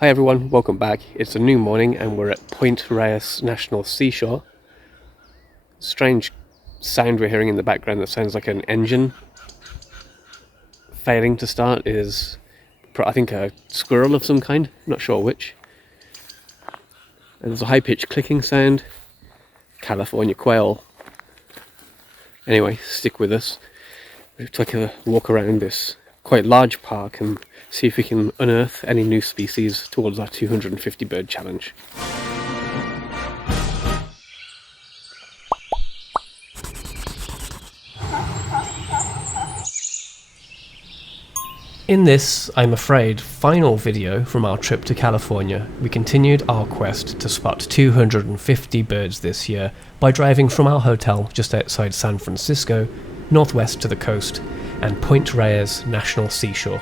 Hi everyone, welcome back. It's a new morning and we're at Point Reyes National Seashore. Strange sound we're hearing in the background that sounds like an engine failing to start is, I think, a squirrel of some kind, not sure which. And there's a high-pitched clicking sound, California quail. Anyway, stick with us. We'll take a walk around this quite large park and see if we can unearth any new species towards our 250 bird challenge. In this, I'm afraid, final video from our trip to California, we continued our quest to spot 250 birds this year by driving from our hotel just outside San Francisco, northwest to the coast, and Point Reyes National Seashore.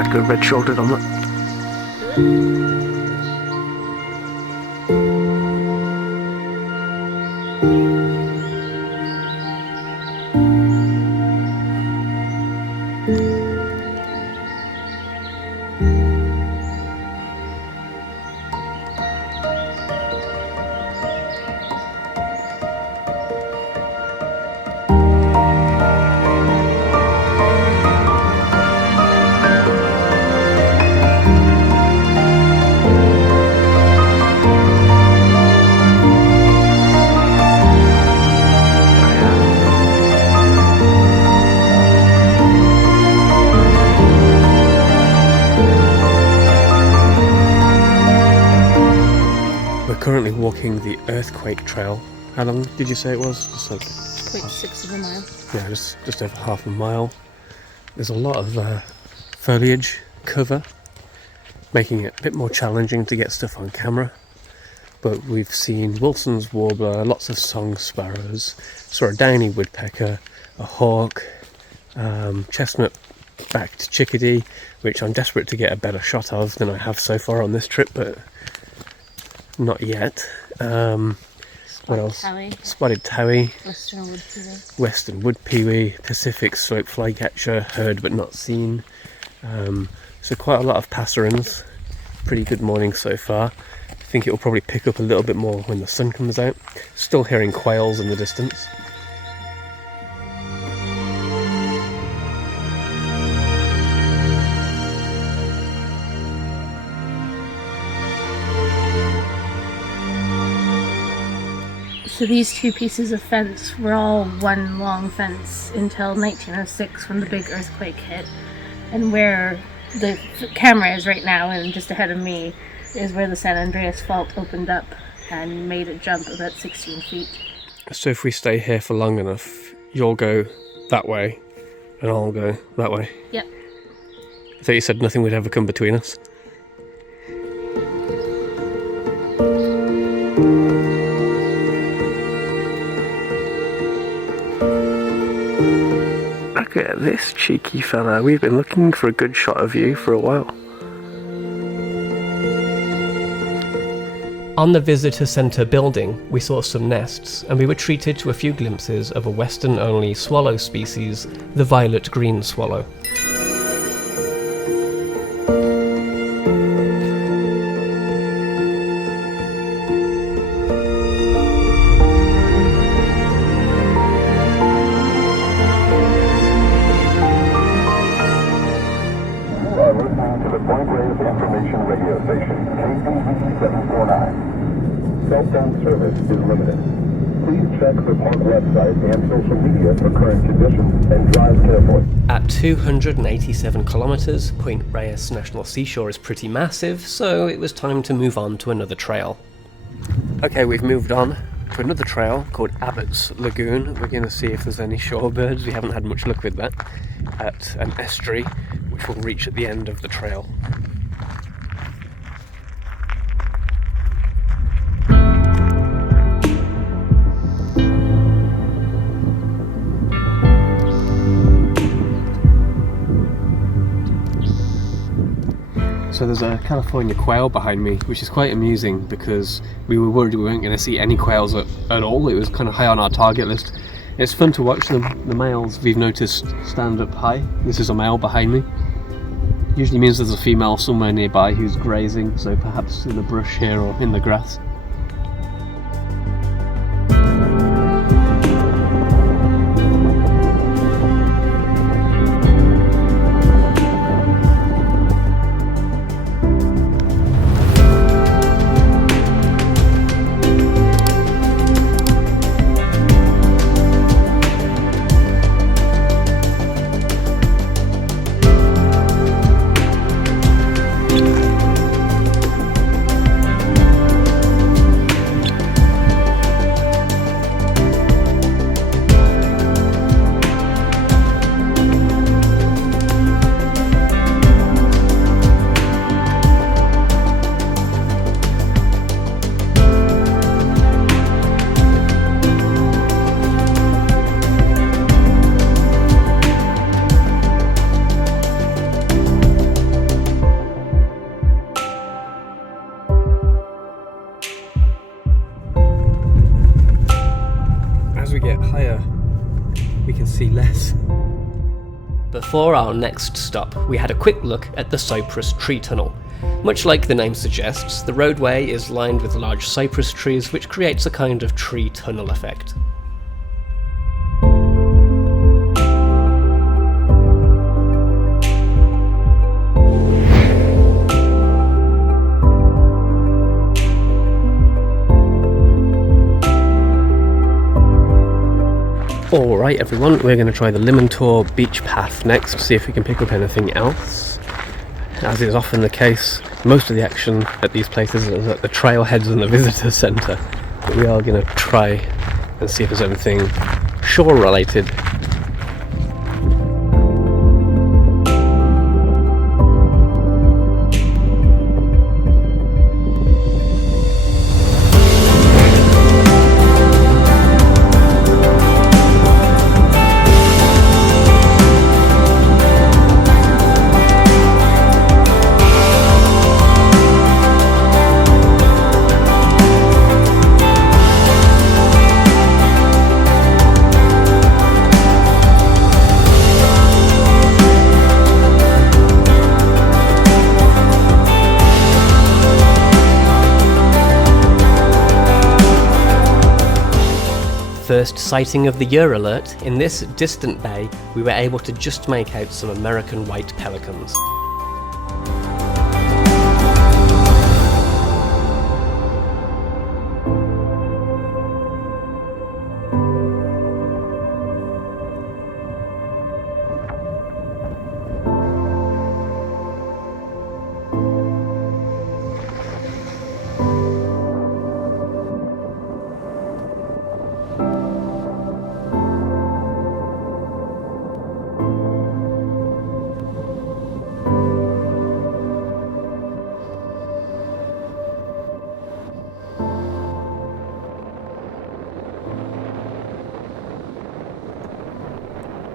I'd go red-shouldered on that. Currently walking the Earthquake Trail. How long did you say it was? Just like 0.6 of a mile. Yeah, just over half a mile. There's a lot of foliage cover, making it a bit more challenging to get stuff on camera. But we've seen Wilson's warbler, lots of song sparrows, saw a downy woodpecker, a hawk, chestnut-backed chickadee, which I'm desperate to get a better shot of than I have so far on this trip, but not yet. What else? Spotted towhee, western wood pewee, Pacific slope flycatcher, heard but not seen. So quite a lot of passerines. Pretty good morning so far. I think it will probably pick up a little bit more when the sun comes out. Still hearing quails in the distance. So these two pieces of fence were all one long fence until 1906 when the big earthquake hit. And where the camera is right now, and just ahead of me, is where the San Andreas Fault opened up and made a jump about 16 feet. So if we stay here for long enough, you'll go that way and I'll go that way? Yep. I thought you said nothing would ever come between us. Look at this cheeky fella. We've been looking for a good shot of you for a while. On the visitor centre building, we saw some nests, and we were treated to a few glimpses of a western-only swallow species, the violet-green swallow. Cell service is limited. Please check the park website and social media for current conditions and drive carefully. At 287 kilometres, Point Reyes National Seashore is pretty massive, so it was time to move on to another trail. Okay, we've moved on. to another trail called Abbots Lagoon. We're going to see if there's any shorebirds. We haven't had much luck with that. At an estuary, which we'll reach at the end of the trail. So there's a California quail behind me, which is quite amusing because we were worried we weren't going to see any quails at all. It was kind of high on our target list. It's fun to watch them. The males, we've noticed, stand up high. This is a male behind me. Usually means there's a female somewhere nearby who's grazing, so perhaps in the brush here or in the grass. See less. Before our next stop, we had a quick look at the cypress tree tunnel. Much like the name suggests, the roadway is lined with large cypress trees, which creates a kind of tree tunnel effect. Alright everyone, we're going to try the Limantour Beach path next, see if we can pick up anything else. As is often the case, most of the action at these places is at the trailheads and the visitor centre. But we are going to try and see if there's anything shore related. First sighting of the year alert. In this distant bay, we were able to just make out some American white pelicans.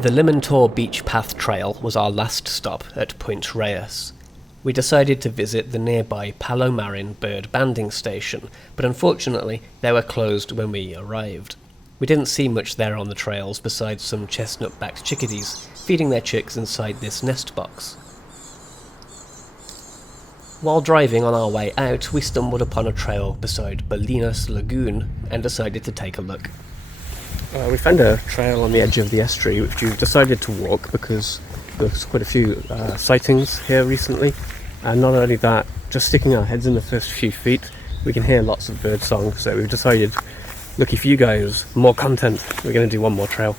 The Limantour Beach Path Trail was our last stop at Point Reyes. We decided to visit the nearby Palomarin bird banding station, but unfortunately they were closed when we arrived. We didn't see much there on the trails besides some chestnut-backed chickadees feeding their chicks inside this nest box. While driving on our way out, we stumbled upon a trail beside Bolinas Lagoon and decided to take a look. We found a trail on the edge of the estuary which we've decided to walk because there's quite a few sightings here recently, and not only that, just sticking our heads in the first few feet we can hear lots of bird song, so we've decided, lucky for you guys, more content, we're going to do one more trail.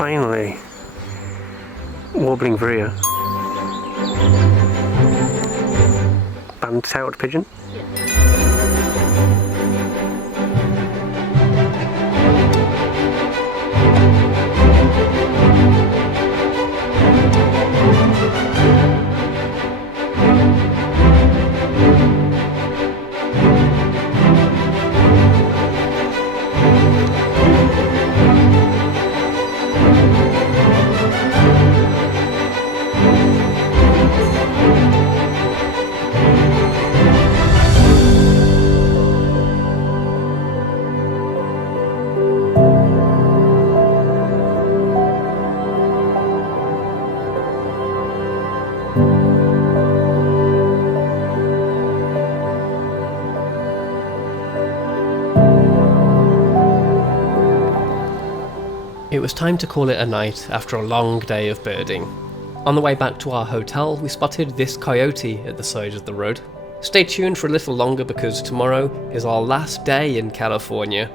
Finally, warbling vireo. Band-tailed pigeon. It was time to call it a night after a long day of birding. On the way back to our hotel, we spotted this coyote at the side of the road. Stay tuned for a little longer because tomorrow is our last day in California.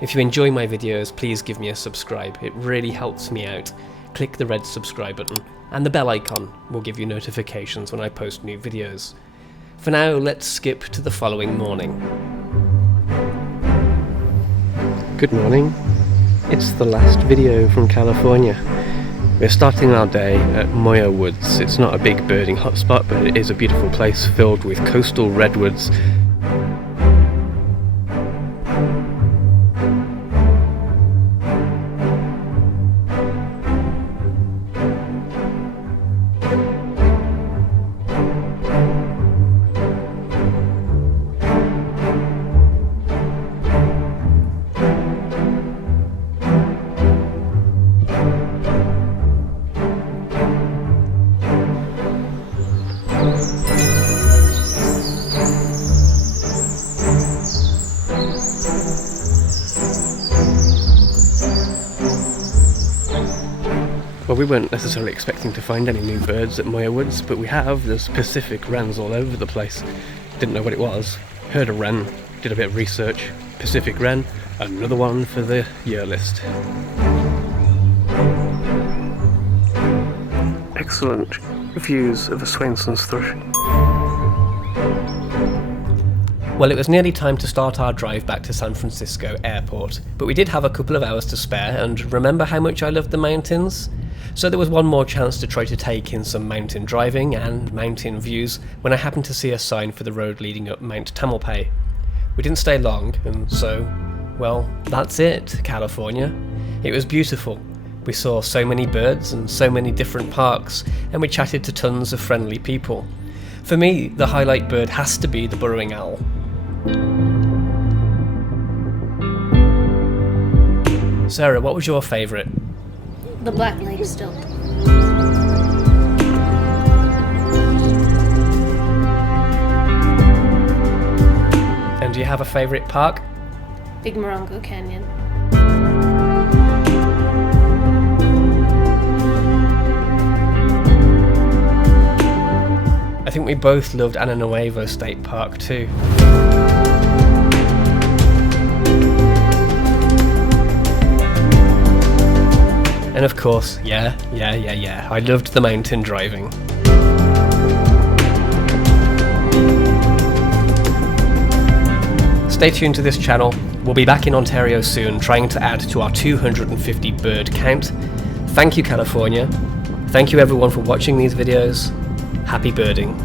If you enjoy my videos, please give me a subscribe. It really helps me out. Click the red subscribe button, and the bell icon will give you notifications when I post new videos. For now, let's skip to the following morning. Good morning. It's the last video from California. We're starting our day at Muir Woods. It's not a big birding hotspot, but it is a beautiful place filled with coastal redwoods. Well, we weren't necessarily expecting to find any new birds at Muir Woods, but we have. There's Pacific wrens all over the place. Didn't know what it was. Heard a wren, did a bit of research. Pacific wren, another one for the year list. Excellent views of a Swainson's thrush. Well, it was nearly time to start our drive back to San Francisco Airport, but we did have a couple of hours to spare, and remember how much I loved the mountains? So there was one more chance to try to take in some mountain driving and mountain views when I happened to see a sign for the road leading up Mount Tamalpais. We didn't stay long, and so, well, that's it, California. It was beautiful. We saw so many birds and so many different parks, and we chatted to tons of friendly people. For me, the highlight bird has to be the burrowing owl. Sarah, what was your favourite? The black-legged stilt. And do you have a favourite park? Big Morongo Canyon. I think we both loved Ano Nuevo State Park too. And of course, yeah, I loved the mountain driving. Stay tuned to this channel. We'll be back in Ontario soon, trying to add to our 250 bird count. Thank you, California. Thank you everyone for watching these videos. Happy birding.